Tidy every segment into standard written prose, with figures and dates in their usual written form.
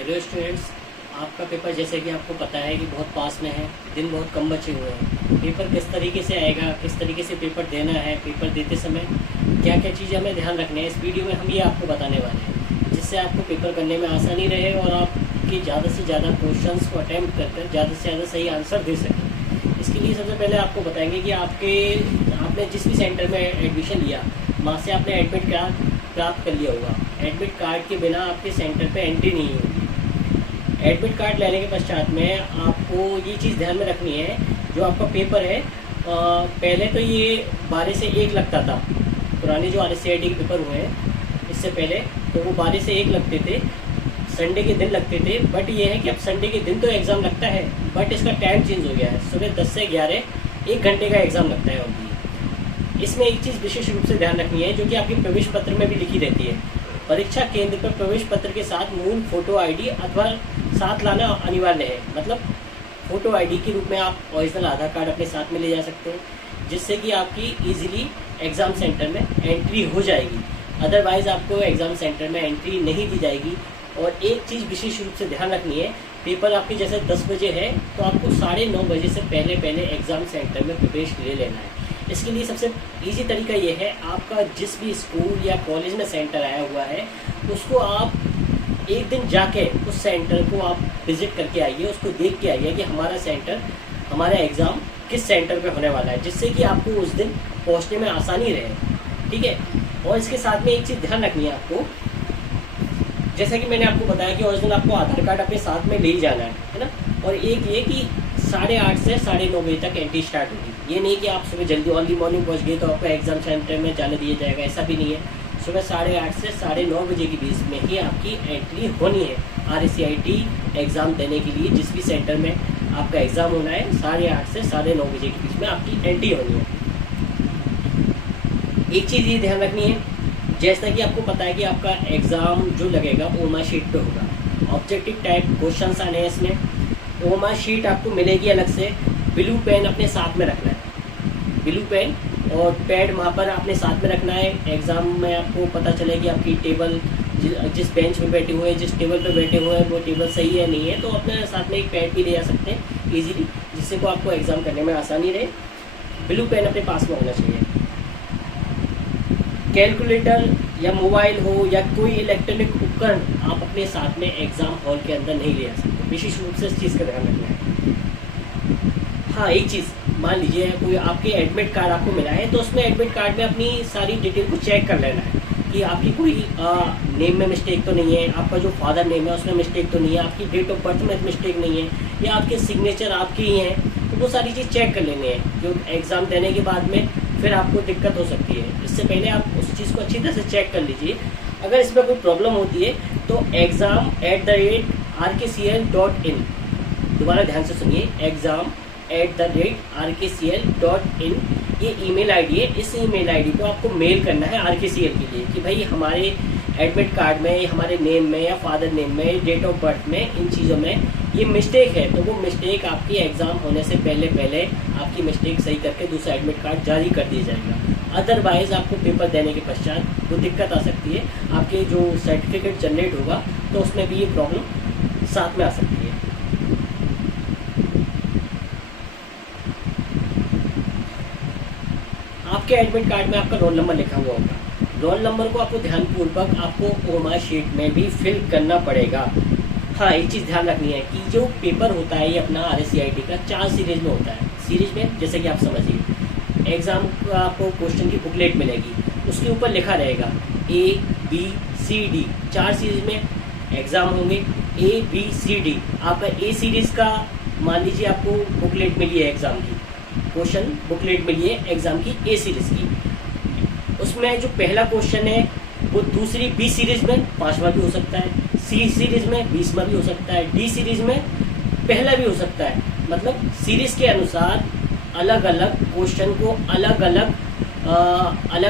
Hello students, आपका paper जैसे कि आपको पता है कि बहुत पास में है, दिन बहुत कम बचे हुए हैं। पेपर किस तरीके से आएगा, किस तरीके से पेपर देना है, पेपर देते समय क्या क्या चीज़ें हमें ध्यान रखना है, इस वीडियो में हम ये आपको बताने वाले हैं, जिससे आपको पेपर करने में आसानी रहे और आपके ज़्यादा से ज़्यादा क्वेश्चंस को अटैम्प्ट कर ज़्यादा से ज़्यादा सही आंसर दे सकें। इसके लिए सबसे पहले आपको बताएंगे कि आपने जिस भी सेंटर में एडमिशन लिया, वहाँ से आपने एडमिट कार्ड प्राप्त कर लिया होगा। एडमिट कार्ड के बिना आपके सेंटर पे एंट्री नहीं होगी। एडमिट कार्ड लेने के पश्चात में आपको ये चीज़ ध्यान में रखनी है, जो आपका पेपर है पहले तो ये 12 से 1 लगता था। पुराने जो RSCIT के पेपर हुए हैं इससे पहले तो वो 12 से 1 लगते थे, संडे के दिन लगते थे। बट ये है कि अब संडे के दिन तो एग्ज़ाम लगता है, बट इसका टाइम चेंज हो गया है। सुबह 10 से 11 1 घंटे का एग्ज़ाम लगता है। अभी इसमें एक चीज़ विशेष रूप से ध्यान रखनी है, जो कि आपके प्रवेश पत्र में भी लिखी रहती है। परीक्षा केंद्र पर प्रवेश पत्र के साथ मूल फोटो ID अथवा साथ लाना अनिवार्य है। मतलब फोटो ID के रूप में आप ओरिजिनल आधार कार्ड अपने साथ में ले जा सकते हैं, जिससे कि आपकी इजीली एग्ज़ाम सेंटर में एंट्री हो जाएगी। अदरवाइज़ आपको एग्ज़ाम सेंटर में एंट्री नहीं दी जाएगी। और एक चीज़ विशेष रूप से ध्यान रखनी है, पेपर आपके जैसे 10 बजे है तो आपको 9:30 बजे से पहले एग्ज़ाम सेंटर में प्रवेश ले लेना है। इसके लिए सबसे इजी तरीका ये है, आपका जिस भी स्कूल या कॉलेज में सेंटर आया हुआ है उसको आप एक दिन जाके उस सेंटर को आप विज़िट करके आइए, उसको देख के आइए कि हमारा सेंटर, हमारा एग्ज़ाम किस सेंटर पे होने वाला है, जिससे कि आपको उस दिन पहुंचने में आसानी रहे। ठीक है। और इसके साथ में एक चीज़ ध्यान रखनी है आपको, जैसा कि मैंने आपको बताया कि उस दिन आपको आधार कार्ड अपने साथ में ले ही जाना है ना। और एक ये कि 8:30 से 9:30 बजे तक एंट्री स्टार्ट होगी। ये नहीं कि आप सुबह जल्दी अर्ली मॉर्निंग पहुंच गए तो आपको एग्ज़ाम सेंटर में जाने दिया जाएगा, ऐसा भी नहीं है। सुबह 8:30 से 9:30 बजे के बीच में ही आपकी एंट्री होनी है RSCIT एग्ज़ाम देने के लिए। जिस भी सेंटर में आपका एग्ज़ाम होना है 8:30 से 9:30 बजे के बीच में आपकी एंट्री होनी है। एक चीज़ ये ध्यान रखनी है, जैसा कि आपको पता है कि आपका एग्ज़ाम जो लगेगा OMA शीट पे होगा। ऑब्जेक्टिव टाइप क्वेश्चन आने हैं इसमें। OMA शीट आपको मिलेगी अलग से। ब्लू पेन अपने साथ में रखना है, ब्लू पेन और पैड वहाँ पर आपने साथ में रखना है। एग्ज़ाम में आपको पता चले कि आपकी टेबल जिस बेंच पे बैठे हुए हैं, जिस टेबल पे बैठे हुए हैं, वो टेबल सही है नहीं है, तो अपने साथ में एक पैड भी ले जा सकते हैं इजीली, जिससे को आपको एग्ज़ाम करने में आसानी रहे। ब्लू पेन अपने पास में होना चाहिए। कैलकुलेटर या मोबाइल हो या कोई इलेक्ट्रॉनिक उपकरण आप अपने साथ में एग्ज़ाम हॉल के अंदर नहीं ले जा सकते। विशेष रूप से इस चीज़ का ध्यान रखना है। हाँ, एक चीज़, मान लीजिए कोई आपके एडमिट कार्ड आपको मिला है तो उसमें एडमिट कार्ड में अपनी सारी डिटेल को चेक कर लेना है कि आपकी कोई नेम में मिस्टेक तो नहीं है, आपका जो फादर नेम है उसमें मिस्टेक तो नहीं है, आपकी डेट ऑफ बर्थ में मिस्टेक नहीं है, या आपके सिग्नेचर आपके ही हैं। तो वो सारी चीज़ चेक कर लेनी है, जो एग्ज़ाम देने के बाद में फिर आपको दिक्कत हो सकती है। इससे पहले आप उस चीज़ को अच्छी तरह से चेक कर लीजिए। अगर इसमें कोई प्रॉब्लम होती है तो exam@rkcl.in, दोबारा ध्यान से सुनिए, exam@rkcl.in ये ईमेल ID है। इस ईमेल ID को आपको मेल करना है RKCL के लिए कि भाई हमारे एडमिट कार्ड में, हमारे नेम में या फादर नेम में, डेट ऑफ बर्थ में, इन चीज़ों में ये मिस्टेक है। तो वो मिस्टेक आपकी एग्ज़ाम होने से पहले आपकी मिस्टेक सही करके दूसरा एडमिट कार्ड जारी कर दिया जाएगा। अदरवाइज़ आपको पेपर देने के पश्चात वो दिक्कत आ सकती है, आपके जो सर्टिफिकेट जनरेट होगा तो उसमें भी ये प्रॉब्लम साथ में आ सकती है। आपके एडमिट कार्ड में आपका रोल नंबर लिखा हुआ होगा। रोल नंबर को आपको ध्यानपूर्वक आपको OMA शीट में भी फिल करना पड़ेगा। हाँ, एक चीज़ ध्यान रखनी है कि जो पेपर होता है ये अपना RSCIT का 4 सीरीज में होता है। सीरीज में जैसे कि आप समझिए, एग्ज़ाम का आपको क्वेश्चन की बुकलेट मिलेगी, उसके ऊपर लिखा रहेगा ABCD। 4 सीरीज में एग्ज़ाम होंगे, ABCD। आपका A सीरीज़ का मान लीजिए आपको बुकलेट मिली है एग्ज़ाम की, क्वेश्चन बुकलेट मिली है एग्ज़ाम की A सीरीज़ की। उसमें जो पहला क्वेश्चन है वो दूसरी B सीरीज़ में 5वां भी हो सकता है, C सीरीज़ में 20वां भी हो सकता है, D सीरीज़ में पहला भी हो सकता है। मतलब सीरीज़ के अनुसार अलग अलग क्वेश्चन को अलग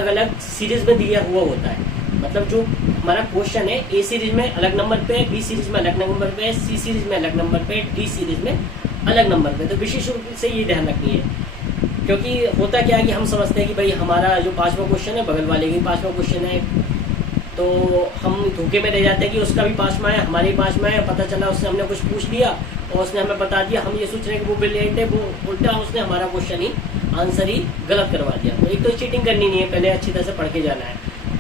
अलग सीरीज़ में दिया हुआ होता है। मतलब जो हमारा क्वेश्चन है A सीरीज़ में अलग नंबर पे, B सीरीज़ में अलग नंबर पे, C सीरीज़ में अलग नंबर पे, D सीरीज़ में अलग नंबर पे। तो विशेष रूप से ये ध्यान रखनी है, क्योंकि होता क्या है कि हम समझते हैं कि भाई हमारा जो 5वां क्वेश्चन है बगल वाले की 5वां क्वेश्चन है, तो हम धोखे में रह जाते हैं कि उसका भी पास में है, हमारे पास में है, पता चला उससे हमने कुछ पूछ लिया और उसने हमें बता दिया, हम ये सोच रहे हैं कि वो ब्रिलियंट है, वो उल्टा उसने हमारा क्वेश्चन ही आंसर ही गलत करवा दिया। तो एक तो चीटिंग करनी नहीं है, पहले अच्छी तरह से पढ़ के जाना है।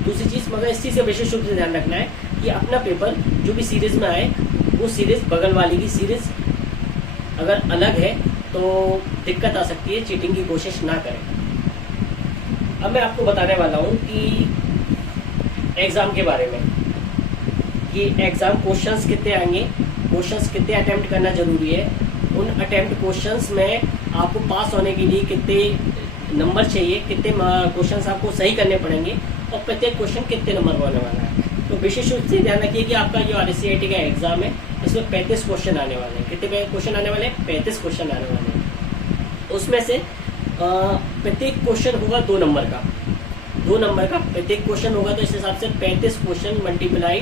दूसरी चीज़ मगर इस चीज़ से विशेष रूप से ध्यान रखना है कि अपना पेपर जो भी सीरीज़ में आए वो सीरीज़ बगल वाली की सीरीज़ अगर अलग है तो दिक्कत आ सकती है, चीटिंग की कोशिश ना करें। अब मैं आपको बताने वाला हूँ कि एग्ज़ाम के बारे में कि एग्ज़ाम क्वेश्चंस कितने आएंगे, क्वेश्चंस कितने अटेम्प्ट करना ज़रूरी है, उन अटेम्प्ट क्वेश्चंस में आपको पास होने के लिए कितने नंबर चाहिए, कितने क्वेश्चंस आपको सही करने पड़ेंगे और प्रत्येक क्वेश्चन कितने नंबर का होने वाला है। तो विशेष रूप से ध्यान रखिए कि आपका जो RSCIT का एग्ज़ाम है इसमें 35 क्वेश्चन आने वाले हैं। कितने क्वेश्चन आने वाले हैं? 35 क्वेश्चन आने वाले हैं। उसमें से प्रत्येक क्वेश्चन होगा 2 नंबर का, 2 नंबर का प्रत्येक क्वेश्चन होगा। तो इस हिसाब से 35 क्वेश्चन मल्टीप्लाई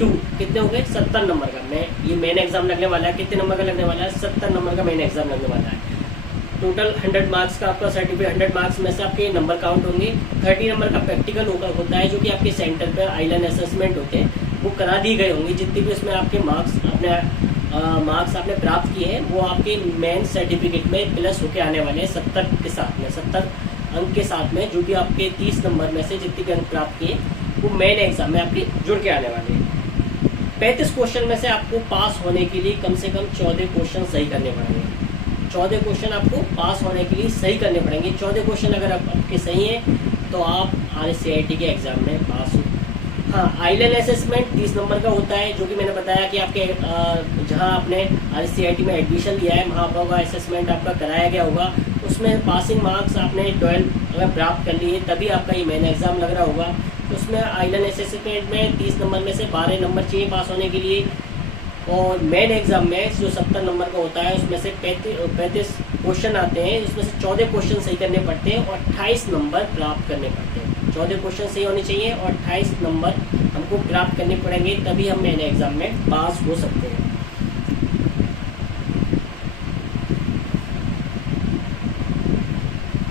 2 कितने हो गए? 70 नंबर का। ये मेन एग्जाम लगने वाला है, कितने नंबर का लगने वाला है? 70 नंबर का मेन एग्जाम लगने वाला है। टोटल 100 मार्क्स का आपका सर्टिफिकेट, 100 मार्क्स में से आपके नंबर काउंट होंगे। 30 नंबर का प्रैक्टिकल होता है जो कि आपके सेंटर पर आइलैंड असेसमेंट होते हैं, वो करा दी गए होंगे। जितने भी उसमें आपके मार्क्स आपने प्राप्त किए हैं वो आपके मेन सर्टिफिकेट में प्लस होके आने वाले हैं 70 के साथ में, 70 अंक के साथ में। जो भी आपके 30 नंबर में से जितने भी अंक प्राप्त किए वो मेन एग्जाम में आपके जुड़ के आने वाले हैं। 35 क्वेश्चन में से आपको पास होने के लिए कम से कम 14 क्वेश्चन सही करने पड़ेंगे। 14 क्वेश्चन आपको पास होने के लिए सही करने पड़ेंगे। 14 क्वेश्चन अगर आपके सही हैं तो आप RSCIT के एग्जाम में पास हो। हाँ, आइलैंड असेसमेंट 30 नंबर का होता है, जो कि मैंने बताया कि आपके जहाँ आपने RSCIT में एडमिशन लिया है वहाँ पर असेसमेंट आपका कराया गया होगा। उसमें पासिंग मार्क्स आपने 12 अगर प्राप्त कर लिए तभी आपका ये मेन एग्ज़ाम लग रहा होगा। उसमें आइलैंड असेसमेंट में 30 नंबर में से 12 नंबर चाहिए पास होने के लिए। और मेन एग्जाम में जो 70 नंबर का होता है उसमें से 35 क्वेश्चन आते हैं, उसमें से 14 क्वेश्चन सही करने पड़ते हैं और 28 नंबर प्राप्त करने पड़ते हैं। 14 क्वेश्चन सही होने चाहिए और 28 नंबर हमको प्राप्त करने पड़ेंगे, तभी हम मेन एग्जाम में पास हो सकते हैं।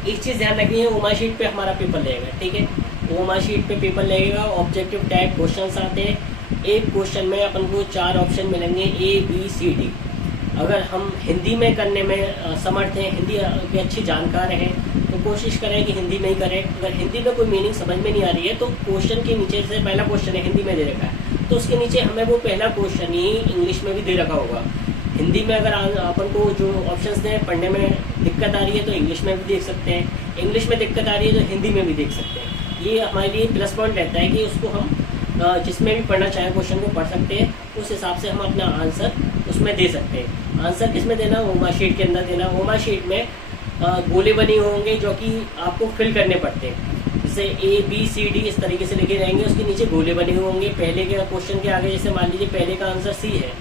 एक चीज़ ध्यान रखनी है, ओमा शीट पे हमारा पेपर लगेगा, ठीक है। ओमा शीट पे पेपर लगेगा, ऑब्जेक्टिव टाइप क्वेश्चन आते हैं। एक क्वेश्चन में अपन को 4 ऑप्शन मिलेंगे ABCD। अगर हम हिंदी में करने में समर्थ हैं, हिंदी के अच्छे जानकार हैं तो कोशिश करें कि हिंदी में ही करें। अगर हिंदी में कोई मीनिंग समझ में नहीं आ रही है तो क्वेश्चन के नीचे से पहला क्वेश्चन है हिंदी में दे रखा है तो उसके नीचे हमें वो पहला क्वेश्चन ही इंग्लिश में भी दे रखा होगा। हिंदी में अगर अपन को जो ऑप्शंस हैं पढ़ने में दिक्कत आ रही है तो इंग्लिश में भी देख सकते हैं, इंग्लिश में दिक्कत आ रही है तो हिंदी में भी देख सकते हैं। ये हमारे लिए प्लस पॉइंट रहता है कि उसको हम जिसमें भी पढ़ना चाहें क्वेश्चन को पढ़ सकते हैं, उस हिसाब से हम अपना आंसर उसमें दे सकते हैं। आंसर किस में देना? ओमा शीट के अंदर देना। ओमा शीट में गोले बने होंगे जो कि आपको फिल करने पड़ते हैं, जैसे ABCD इस तरीके से लिखे रहेंगे, उसके नीचे गोले बने हुए होंगे। पहले के क्वेश्चन के आगे जैसे मान लीजिए पहले का आंसर C है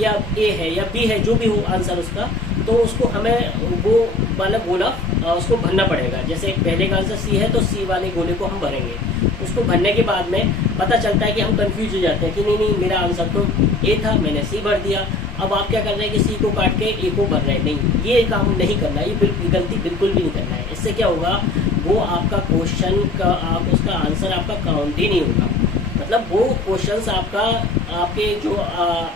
या A है या B है, जो भी हो आंसर उसका, तो उसको हमें वो वाला गोला उसको भरना पड़ेगा। जैसे पहले का आंसर C है तो C वाले गोले को हम भरेंगे। उसको भरने के बाद में पता चलता है कि हम कंफ्यूज हो जाते हैं कि नहीं मेरा आंसर तो A था, मैंने C भर दिया। अब आप क्या कर रहे हैं कि C को काट के A को भर रहे हैं। नहीं, ये काम नहीं करना, ये गलती बिल्कुल भी नहीं करना है। इससे क्या होगा, वो आपका क्वेश्चन का उसका आंसर आपका काउंट ही नहीं होगा। मतलब वो क्वेश्चंस आपके जो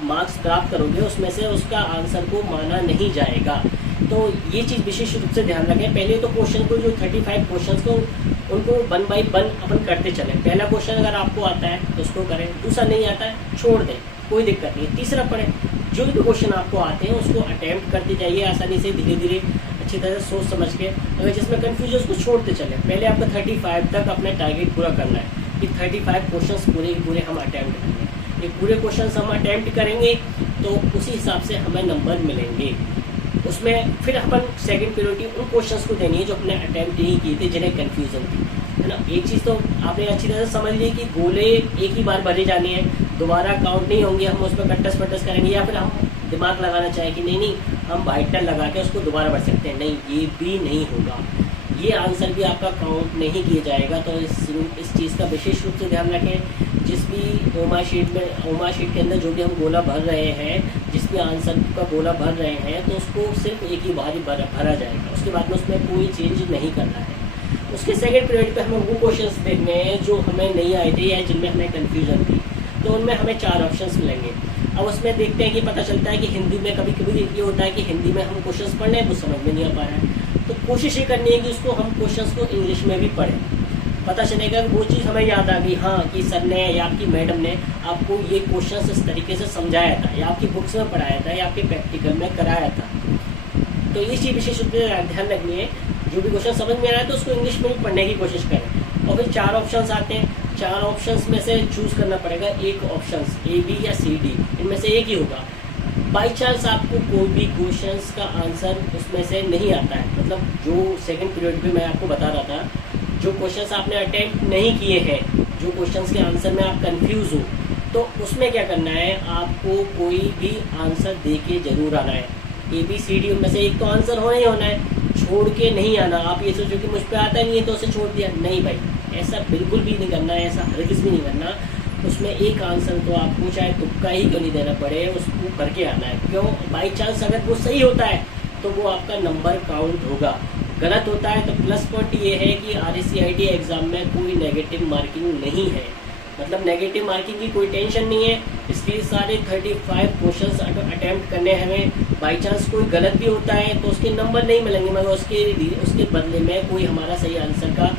मार्क्स प्राप्त करोगे उसमें से उसका आंसर को माना नहीं जाएगा। तो ये चीज़ विशेष रूप से ध्यान रखें। पहले तो क्वेश्चन को जो 35 क्वेश्चन को उनको 1 बाई 1 अपन करते चलें। पहला क्वेश्चन अगर आपको आता है तो उसको करें, दूसरा नहीं आता है छोड़ दें, कोई दिक्कत नहीं है। तीसरा पढ़ें, जो भी क्वेश्चन आपको आते हैं उसको अटैम्प्ट करते जाइए आसानी से, धीरे धीरे अच्छी तरह से सोच समझ के। अगर जिसमें कन्फ्यूजन उसको छोड़ते चलें। पहले आपको 35 तक अपना टारगेट पूरा करना है कि 35 क्वेश्चन पूरे हम अटैम्प्ट करेंगे। ये पूरे क्वेश्चन हम अटैम्प्ट करेंगे तो उसी हिसाब से हमें नंबर मिलेंगे। उसमें फिर अपन सेकंड प्रायोरिटी उन क्वेश्चंस को देनी है जो अपने अटैम्प्ट नहीं किए थे, जिन्हें कन्फ्यूजन थी, है ना। एक चीज़ तो आपने अच्छी तरह से समझ ली कि गोले एक ही बार भरे जाने हैं, दोबारा काउंट नहीं होंगे। हम उस पर कट्टस पट्टस करेंगे या फिर हम दिमाग लगाना चाहें कि नहीं हम वाइटनर लगा के उसको दोबारा भर सकते हैं, नहीं, ये भी नहीं होगा। ये आंसर भी आपका काउंट नहीं किया जाएगा। तो इस चीज़ का विशेष रूप से ध्यान रखें। जिस भी ओमा शीट के अंदर जो भी हम गोला भर रहे हैं, जिस भी आंसर का गोला भर रहे हैं, तो उसको सिर्फ एक ही बार ही भरा जाएगा। उसके बाद में उसमें कोई चेंज नहीं करना है। उसके सेकंड पीरियड पे हमें वो क्वेश्चंस देखने हैं जो हमें नहीं आए थे या जिनमें हमें कन्फ्यूजन थी। तो उनमें हमें 4 ऑप्शंस मिलेंगे। अब उसमें देखते हैं कि पता चलता है कि हिंदी में कभी कभी ये होता है कि हिंदी में हम क्वेश्चंस पढ़ रहे हैं तो समझ में नहीं आ पा रहा है, तो कोशिश ये करनी है कि उसको हम क्वेश्चंस को इंग्लिश में भी पढ़ें। पता चलेगा वो चीज़ हमें याद आ गई, हाँ कि सर ने या आपकी मैडम ने आपको ये क्वेश्चंस इस तरीके से समझाया था, या आपकी बुक्स में पढ़ाया था, या आपके प्रैक्टिकल में कराया था। तो ये चीज़ विशेष रूप से ध्यान रखनी है, जो भी क्वेश्चन समझ में आ रहा है तो उसको इंग्लिश में भी पढ़ने की कोशिश करें। और फिर 4 ऑप्शंस आते हैं, 4 ऑप्शंस में से चूज करना पड़ेगा एक ऑप्शंस, ए बी या सी डी, इनमें से एक ही होगा। बाई चांस आपको कोई भी क्वेश्चंस का आंसर उसमें से नहीं आता है, मतलब जो सेकंड पीरियड में मैं आपको बता रहा था, जो क्वेश्चंस आपने अटेम्प्ट नहीं किए हैं, जो क्वेश्चंस के आंसर में आप कंफ्यूज हो, तो उसमें क्या करना है, आपको कोई भी आंसर दे के जरूर आना है। ए बी सी डी उनमें से एक तो आंसर होना ही होना है, छोड़ के नहीं आना। आप ये सोचो कि मुझ पे आता नहीं है तो उसे छोड़ दिया, नहीं भाई, ऐसा बिल्कुल भी नहीं करना है, ऐसा हरगिज़ भी नहीं करना। उसमें एक आंसर तो आपको चाहे तुक्का ही क्यों नहीं देना पड़े, उसको करके आना है। क्यों? बाई चांस अगर वो सही होता है तो वो आपका नंबर काउंट होगा, गलत होता है तो प्लस पॉइंट ये है कि RSCIT एग्ज़ाम में कोई नेगेटिव मार्किंग नहीं है, मतलब नेगेटिव मार्किंग की कोई टेंशन नहीं है। इसलिए सारे 35 क्वेश्चंस अटैम्प्ट करने हैं हमें। बाई चांस कोई गलत भी होता है तो उसके नंबर नहीं मिलेंगे, मगर उसके बदले में कोई हमारा सही आंसर का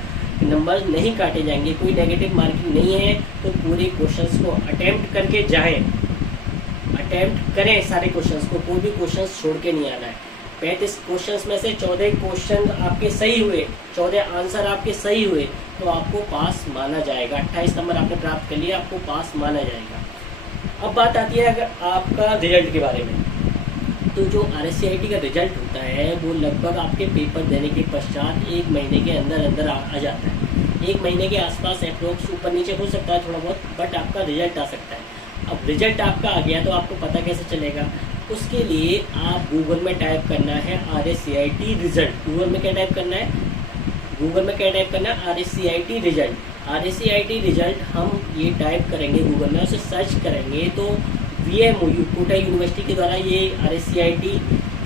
नंबर नहीं काटे जाएंगे। कोई नेगेटिव मार्किंग नहीं है, तो पूरे क्वेश्चंस को अटैम्प्ट करके जाएं, अटैम्प्ट करें सारे क्वेश्चंस को, कोई भी क्वेश्चंस छोड़ के नहीं आना है। 35 क्वेश्चंस में से 14 क्वेश्चन आपके सही हुए, 14 आंसर आपके सही हुए तो आपको पास माना जाएगा। 28 नंबर आपने प्राप्त कर लिया, आपको पास माना जाएगा। अब बात आती है अगर आपका रिजल्ट के बारे में, तो जो RSCIT का रिजल्ट होता है वो लगभग आपके पेपर देने के पश्चात 1 महीने के अंदर अंदर आ जाता है। 1 महीने के आसपास अप्रोक्स, ऊपर नीचे हो सकता है थोड़ा बहुत, बट आपका रिजल्ट आ सकता है। अब रिजल्ट आपका आ गया तो आपको पता कैसे चलेगा, उसके लिए आप गूगल में टाइप करना है RSCIT रिजल्ट। गूगल में क्या टाइप करना है, गूगल में क्या टाइप करना है, RSCIT रिजल्ट। RSCIT रिजल्ट हम ये टाइप करेंगे गूगल में, उसे सर्च करेंगे तो VMOU कोटा यूनिवर्सिटी के द्वारा ये RSCIT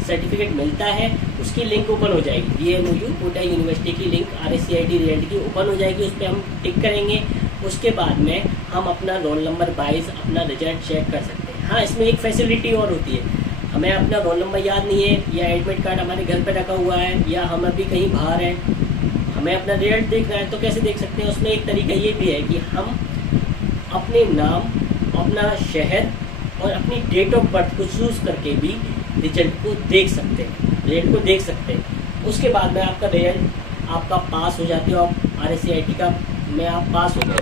सर्टिफिकेट मिलता है, उसकी लिंक ओपन हो जाएगी। VMOU कोटा यूनिवर्सिटी की लिंक RSCIT रिजल्ट की ओपन हो जाएगी, उस पर हम टिक करेंगे। उसके बाद में हम अपना रोल नंबर वाइज अपना रिजल्ट चेक कर सकते हैं। हाँ, इसमें एक फैसिलिटी और होती है, हमें अपना रोल नंबर याद नहीं है, या एडमिट कार्ड हमारे घर पे रखा हुआ है, या हम अभी कहीं बाहर हैं, हमें अपना रिजल्ट देखना है, तो कैसे देख सकते हैं? उसमें एक तरीका ये भी है कि हम अपने नाम, अपना शहर और अपनी डेट ऑफ बर्थ को चूज़ करके भी रिजल्ट को देख सकते हैं, रिजल्ट को देख सकते हैं। उसके बाद में आपका रिजल्ट आपका पास हो जाती है, और RSCIT का में आप पास हो गए।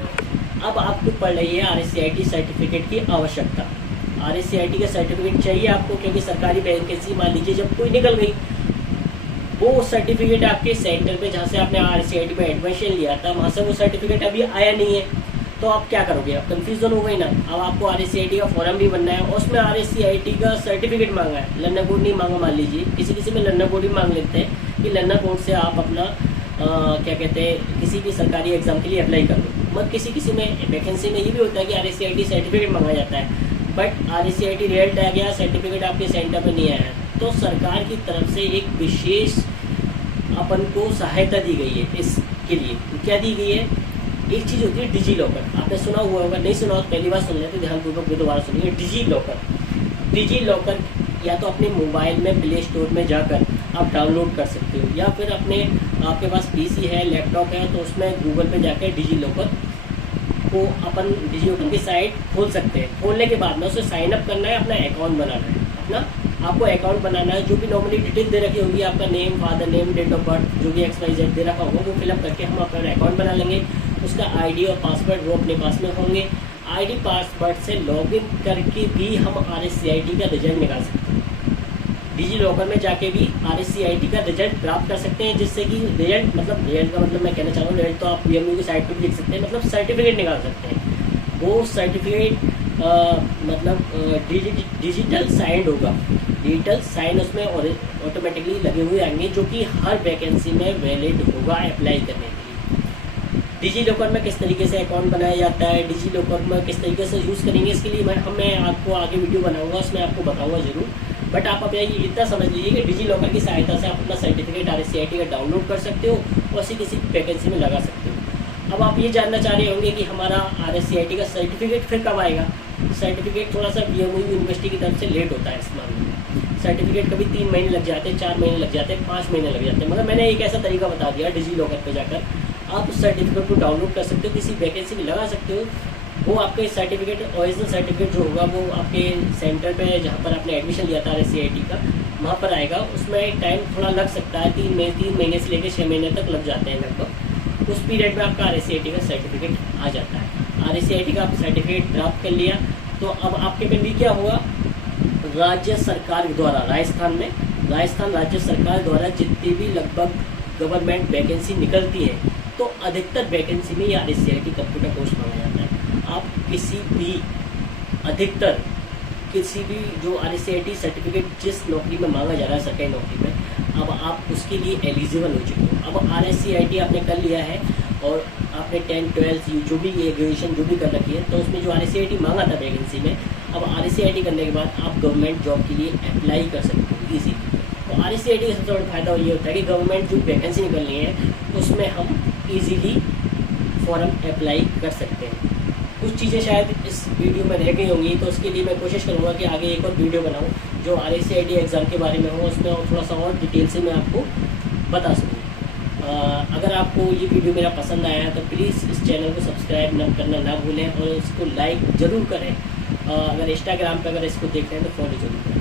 अब आपको पड़ रही है RSCIT सर्टिफिकेट की आवश्यकता। RSCIT का सर्टिफिकेट चाहिए आपको, क्योंकि सरकारी वैकेंसी मान लीजिए जब कोई निकल गई, वो सर्टिफिकेट आपके सेंटर पे जहाँ से आपने RSCIT में एडमिशन लिया था वहाँ से वो सर्टिफिकेट अभी आया नहीं है, तो आप क्या करोगे? आप कन्फ्यूजन हो गई ना। अब आपको RSCIT का फॉर्म भी बनना है, और उसमें RSCIT का सर्टिफिकेट मांगा है, लर्नर कोड नहीं मांगा। मान लीजिए किसी में लर्नर कोड भी मांग लेते हैं कि लर्नर कोड से आप अपना क्या कहते हैं, किसी भी सरकारी एग्जाम के लिए अप्लाई कर लो। मगर किसी में वैकेंसी में ये भी होता है कि RSCIT सर्टिफिकेट मांगा जाता है, बट RSCIT रिजल्ट आ गया, सर्टिफिकेट आपके सेंटर पर नहीं आया, तो सरकार की तरफ से एक विशेष अपन को सहायता दी गई है इसके लिए। क्या दी गई है? एक चीज़ होती है डिजी लॉकर। आपने सुना हुआ होगा, नहीं सुना हो तो पहली बार सुन लेते, ध्यानपूर्वक दोबारा सुनिए। डिजी लॉकर या तो अपने मोबाइल में प्ले स्टोर में जाकर आप डाउनलोड कर सकते हो, या फिर आपके पास PC है, लैपटॉप है, तो उसमें गूगल पे जाकर डिजी लॉकर को अपन डिजी लॉकर की साइट खोल सकते हैं। खोलने के बाद में उसे साइन अप करना है, अपना अकाउंट बनाना है, अपना आपको अकाउंट बनाना है। जो भी नॉर्मली डिटेल दे रखी होगी, आपका name, father name, date of birth, जो भी XYZ दे रखा होगा वो फिलअप करके हम अपना अकाउंट बना लेंगे। उसका ID और पासवर्ड वो अपने पास में होंगे। ID पासवर्ड से लॉगिन करके भी हम RSCIT का रिजल्ट निकाल सकते हैं। डिजी लॉकर में जाके भी RSCIT का रिजल्ट प्राप्त कर सकते हैं, जिससे कि रिजल्ट का मतलब मैं कहना चाह रहा हूँ, रिजल्ट तो आप VMOU की साइट पर भी लिख सकते हैं, मतलब सर्टिफिकेट निकाल सकते हैं। वो सर्टिफिकेट डिजिटल साइंड होगा, डिजिटल साइन उसमें ऑटोमेटिकली लगे हुए आएंगे, जो कि हर वैकेंसी में वैलिड होगा अप्लाई करने के लिए। डिजी लॉकर में किस तरीके से अकाउंट बनाया जाता है, डिजी लॉकर में किस तरीके से यूज़ करेंगे, इसके लिए मैं आपको आगे वीडियो बनाऊंगा, उसमें आपको बताऊंगा ज़रूर। बट आप अब ये इतना समझ लीजिए कि डिजी लॉकर की सहायता से आप अपना सर्टिफिकेट RSCIT का डाउनलोड कर सकते हो और उसे किसी वैकेंसी में लगा सकते हो। अब आप ये जानना चाह रहे होंगे कि हमारा RSCIT का सर्टिफिकेट फिर कब आएगा। सर्टिफिकेट थोड़ा सा BMU यूनिवर्सिटी की तरफ से लेट होता है इस मामले में। सर्टिफिकेट कभी 3 महीने लग जाते हैं, 4 महीने लग जाते हैं, 5 महीने लग जाते हैं। मगर मैंने एक ऐसा तरीका बता दिया, डिजी लॉकर पर जाकर आप उस सर्टिफिकेट को डाउनलोड कर सकते हो, किसी वैकेंसी में लगा सकते हो। वो आपके सर्टिफिकेट, ओरिजिनल सर्टिफिकेट जो होगा वो आपके सेंटर पे जहाँ पर आपने एडमिशन लिया था RSCIT का, वहाँ पर आएगा। उसमें टाइम थोड़ा लग सकता है, 3 महीने से लेकर 6 महीने तक लग जाते हैं लगभग। उस पीरियड में आपका RSCIT का सर्टिफिकेट आ जाता है। RSCIT का आप सर्टिफिकेट प्राप्त कर लिया तो अब आपके पे भी क्या हुआ, राज्य सरकार द्वारा राजस्थान राज्य सरकार द्वारा जितनी भी लगभग गवर्नमेंट वैकेंसी निकलती है तो अधिकतर वैकेंसी में ये RSCIT कंप्यूटर कोर्स मांगा जाता है। आप किसी भी जो RSCIT सर्टिफिकेट जिस नौकरी में मांगा जा रहा है, सरकारी नौकरी में, अब आप उसके लिए एलिजिबल हो चुके हो। अब RSCIT आपने कर लिया है और आपने 10, 12 जो भी ग्रेजुएशन जो भी कर रखी है, तो उसमें जो RSCIT मांगा था वैकेंसी में, अब RSCIT करने के बाद आप गवर्नमेंट जॉब के लिए अप्लाई कर सकते हो ईजीली। तो RSCIT का सबसे बड़ा फायदा ये होता है कि गवर्नमेंट जो वैकेंसी निकलनी है उसमें हम ईजीली फॉर्म अप्लाई कर सकते हैं। कुछ चीज़ें शायद इस वीडियो में रह गई होंगी, तो उसके लिए मैं कोशिश करूँगा कि आगे एक और वीडियो बनाऊँ जो RSCIT एग्ज़ाम के बारे में हो, उसमें थोड़ा सा और डिटेल से मैं आपको बता सकूँ। अगर आपको ये वीडियो मेरा पसंद आया तो प्लीज़ इस चैनल को सब्सक्राइब करना ना भूलें और इसको लाइक ज़रूर करें। अगर इंस्टाग्राम पर अगर इसको देख रहे हैं तो फॉलो जरूर करें।